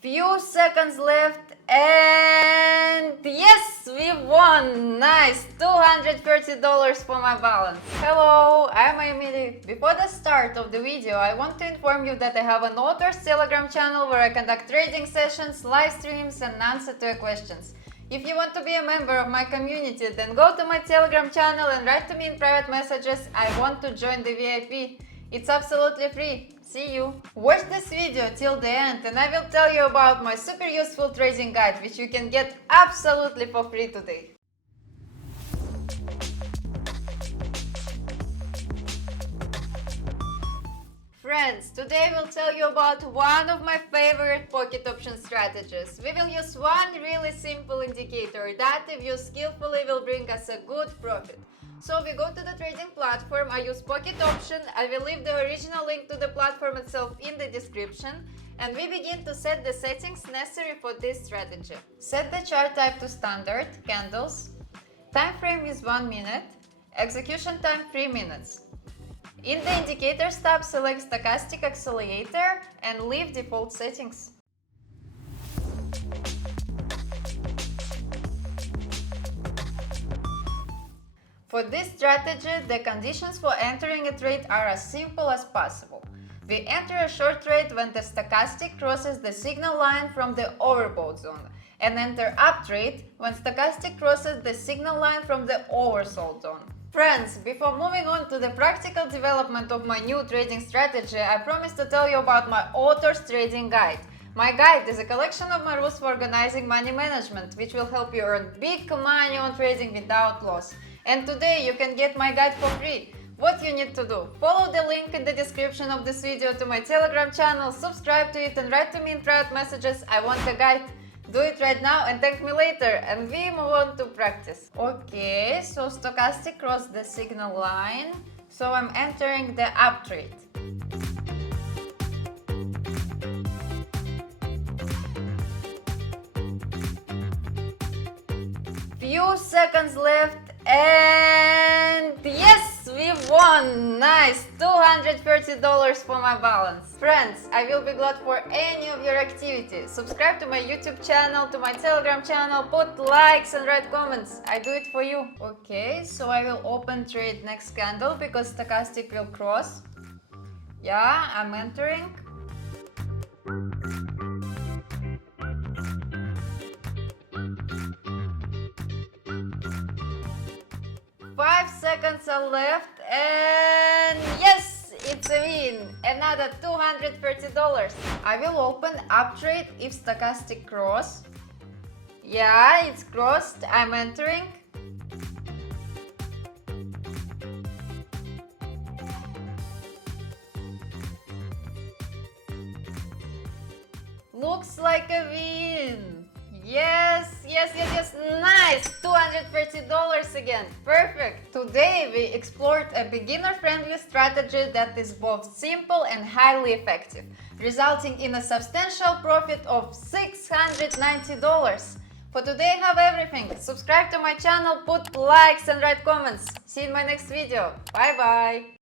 Few seconds left, and yes, we won! Nice! $230 for my balance. Hello, I'm Emily. Before the start of the video, I want to inform you that I have an author's Telegram channel where I conduct trading sessions, live streams, and answer to your questions. If you want to be a member of my community, then go to my Telegram channel and write to me in private messages, "I want to join the VIP." It's absolutely free. See you! Watch this video till the end and I will tell you about my super useful trading guide, which you can get absolutely for free today. Friends, today I will tell you about one of my favorite pocket option strategies. We will use one really simple indicator that, if used skillfully, will bring us a good profit. So we go to the trading platform, I use pocket option, I will leave the original link to the platform itself in the description, and we begin to set the settings necessary for this strategy. Set the chart type to standard, candles, time frame is 1 minute, execution time 3 minutes. In the Indicators tab, select Stochastic Oscillator and leave default settings. For this strategy, the conditions for entering a trade are as simple as possible. We enter a short trade when the stochastic crosses the signal line from the overbought zone, and enter up trade when stochastic crosses the signal line from the oversold zone. Friends, before moving on to the practical development of my new trading strategy, I promise to tell you about my author's trading guide. My guide is a collection of my rules for organizing money management, which will help you earn big money on trading without loss. And today you can get my guide for free. What you need to do: follow the link in the description of this video to my Telegram channel, subscribe to it and write to me in private messages, "I want a guide." Do it right now and thank me later, and we move on to practice. Okay, so stochastic crossed the signal line, so I'm entering the up trade. Few seconds left, and yes, we won! Nice! $230 for my balance. Friends, I will be glad for any of your activity. Subscribe to my YouTube channel, to my Telegram channel, put likes and write comments. I do it for you. Okay, so I will open trade next candle because stochastic will cross. Yeah, I'm entering. Five seconds are left, and yes, it's a win! Another $230. I will open up trade if stochastic cross. Yeah, it's crossed. I'm entering. Looks like a win. Yes, nice! $230 again. Perfect! Today we explored a beginner-friendly strategy that is both simple and highly effective, resulting in a substantial profit of $690. For today I have everything. Subscribe to my channel, put likes and write comments. See you in my next video. Bye bye!